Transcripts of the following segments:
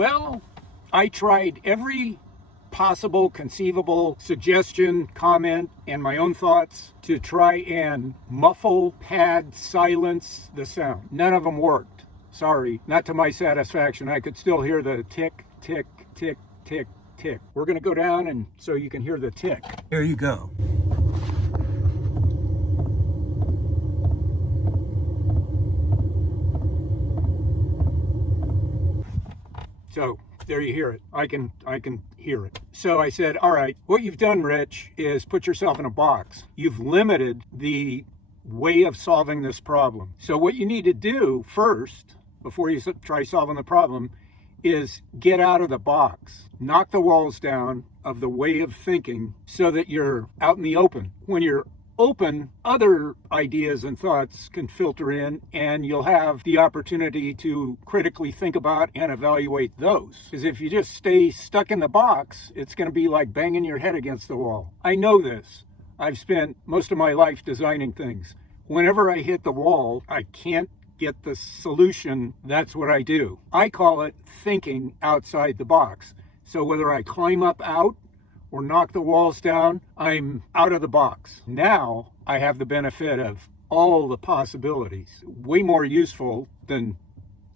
Well, I tried every possible, conceivable suggestion, comment, and my own thoughts to try and muffle, pad, silence the sound. None of them worked. Sorry, not to my satisfaction. I could still hear the tick, tick, tick, tick, tick. We're going to go down and so you can hear the tick. There you go. So there you hear it. I can hear it. So I said, all right, what you've done, Rich, is put yourself in a box. You've limited the way of solving this problem. So what you need to do first, before you try solving the problem, is get out of the box. Knock the walls down of the way of thinking so that you're out in the open. When you're open, other ideas and thoughts can filter in, and you'll have the opportunity to critically think about and evaluate those. Because if you just stay stuck in the box, it's going to be like banging your head against the wall. I know this. I've spent most of my life designing things. Whenever I hit the wall, I can't get the solution. That's what I do. I call it thinking outside the box. So whether I climb up out or knock the walls down, I'm out of the box. Now I have the benefit of all the possibilities, way more useful than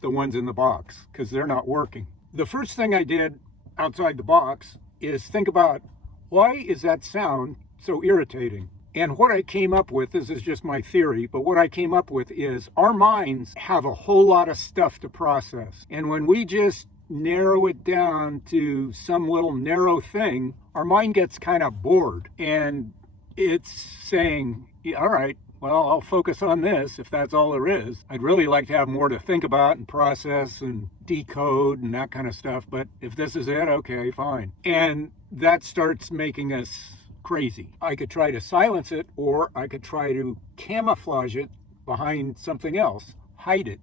the ones in the box because they're not working. The first thing I did outside the box is think about, why is that sound so irritating? And what I came up with, this is just my theory, but what I came up with is our minds have a whole lot of stuff to process. And when we just narrow it down to some little narrow thing, our mind gets kind of bored and it's saying, yeah, all right, well, I'll focus on this if that's all there is. I'd really like to have more to think about and process and decode and that kind of stuff, but if this is it, okay, fine. And that starts making us crazy. I could try to silence it, or I could try to camouflage it behind something else, hide it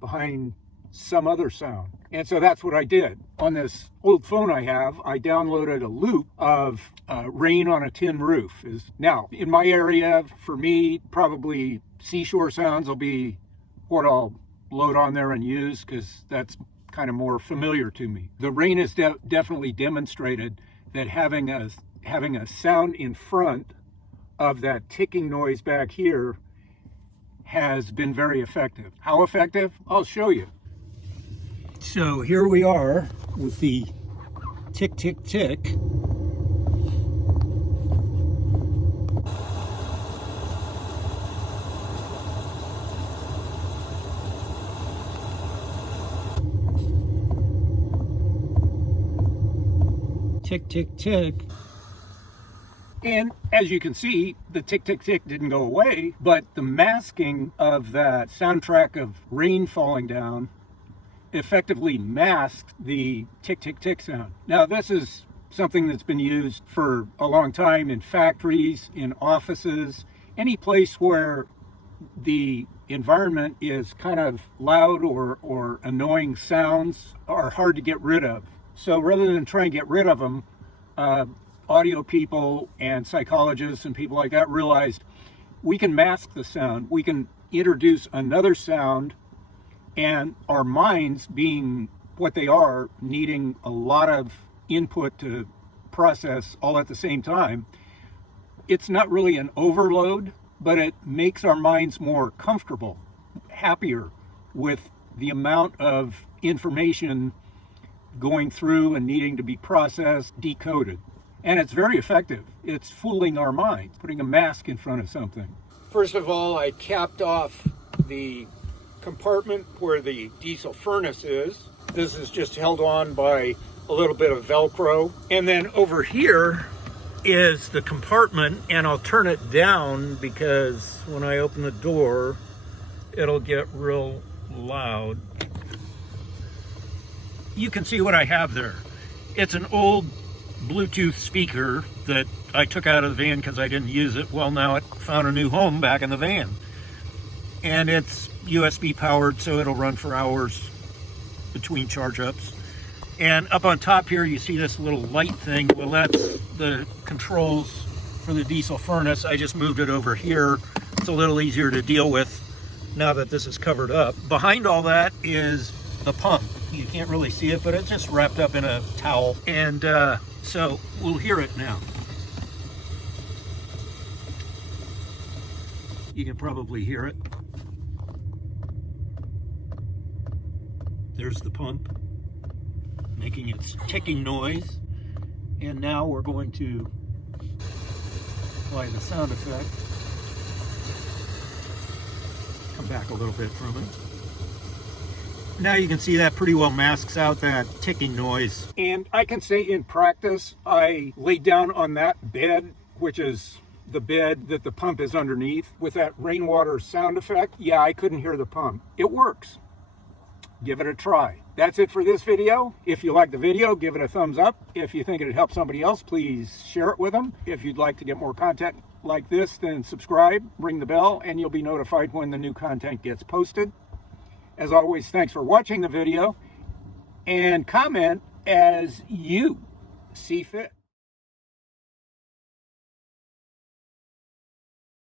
behind some other sound. And so that's what I did. On this old phone I have, I downloaded a loop of Rain on a Tin Roof. Now, in my area, for me, probably seashore sounds will be what I'll load on there and use because that's kind of more familiar to me. The Rain has definitely demonstrated that having a sound in front of that ticking noise back here has been very effective. How effective? I'll show you. So here we are with the tick, tick, tick. Tick, tick, tick. And as you can see, the tick, tick, tick didn't go away, but the masking of that soundtrack of rain falling down effectively masked the tick, tick, tick sound. Now, this is something that's been used for a long time in factories, in offices, any place where the environment is kind of loud or annoying sounds are hard to get rid of. So rather than try and get rid of them, audio people and psychologists and people like that realized we can mask the sound. We can introduce another sound, and our minds, being what they are, needing a lot of input to process all at the same time, it's not really an overload, but it makes our minds more comfortable, happier with the amount of information going through and needing to be processed, decoded. And it's very effective. It's fooling our minds, putting a mask in front of something. First of all, I capped off the compartment where the diesel furnace is. This is just held on by a little bit of Velcro. And then over here is the compartment, and I'll turn it down because when I open the door, it'll get real loud. You can see what I have there. It's an old Bluetooth speaker that I took out of the van because I didn't use it. Well, now it found a new home back in the van. And it's USB powered, so it'll run for hours between charge ups. And up on top here, you see this little light thing. Well, that's the controls for the diesel furnace. I just moved it over here. It's a little easier to deal with now that this is covered up. Behind all that is the pump. You can't really see it, but it's just wrapped up in a towel. And so we'll hear it now. You can probably hear it. There's the pump making its ticking noise. And now we're going to apply the sound effect. Come back a little bit from it. Now you can see that pretty well masks out that ticking noise. And I can say in practice, I laid down on that bed, which is the bed that the pump is underneath, with that rainwater sound effect. Yeah, I couldn't hear the pump. It works. Give it a try. That's it for this video. If you like the video, give it a thumbs up. If you think it'd help somebody else, please share it with them. If you'd like to get more content like this, then subscribe, ring the bell, and you'll be notified when the new content gets posted. As always, thanks for watching the video, and comment as you see fit.